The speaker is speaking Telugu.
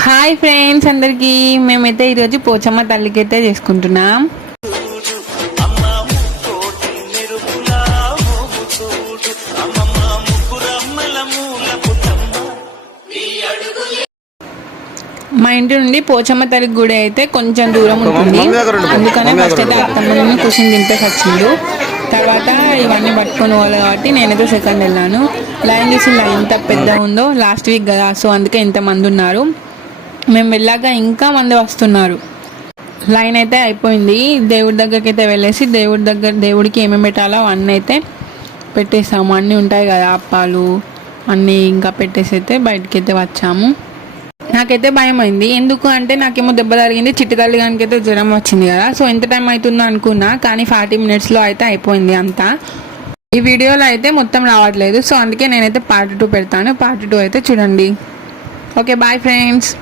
హాయ్ ఫ్రెండ్స్ అందరికీ, మేమైతే ఈరోజు పోచమ్మ తల్లికి అయితే చేసుకుంటున్నాం. మా ఇంటి నుండి పోచమ్మ తల్లి గుడి అయితే కొంచెం దూరం ఉంటుంది. అందుకనే ఫస్ట్ అయితే అత్తమ్మని కూర్చొని దింపేసి వచ్చిండు. తర్వాత ఇవన్నీ పట్టుకొని పోవాలి కాబట్టి నేనైతే సెకండ్ వెళ్ళాను. లైన్ చూసి ఎంత పెద్దగా ఉందో, లాస్ట్ వీక్ కదా, సో అందుకే ఇంతమంది ఉన్నారు. మేము వెళ్ళాక ఇంకా మంది వస్తున్నారు. లైన్ అయితే అయిపోయింది. దేవుడి దగ్గరికి అయితే వెళ్ళేసి దేవుడికి ఏమేమి పెట్టాలో అన్నీ అయితే పెట్టేసాము. అన్నీ ఉంటాయి కదా, అప్పాలు అన్నీ ఇంకా పెట్టేసి అయితే బయటికి అయితే వచ్చాము. నాకైతే భయం అయింది. ఎందుకు అంటే నాకేమో దెబ్బ తగిలింది, చిట్టి తల్లి గానికి అయితే జ్వరం వచ్చింది కదా. సో ఎంత టైం అవుతుందో అనుకున్నా, కానీ 40 minutesలో అయితే అయిపోయింది అంతా. ఈ వీడియోలో అయితే మొత్తం రావట్లేదు, సో అందుకే నేనైతే పార్ట్ 2 పెడతాను. పార్ట్ 2 అయితే చూడండి. Okay, bye friends.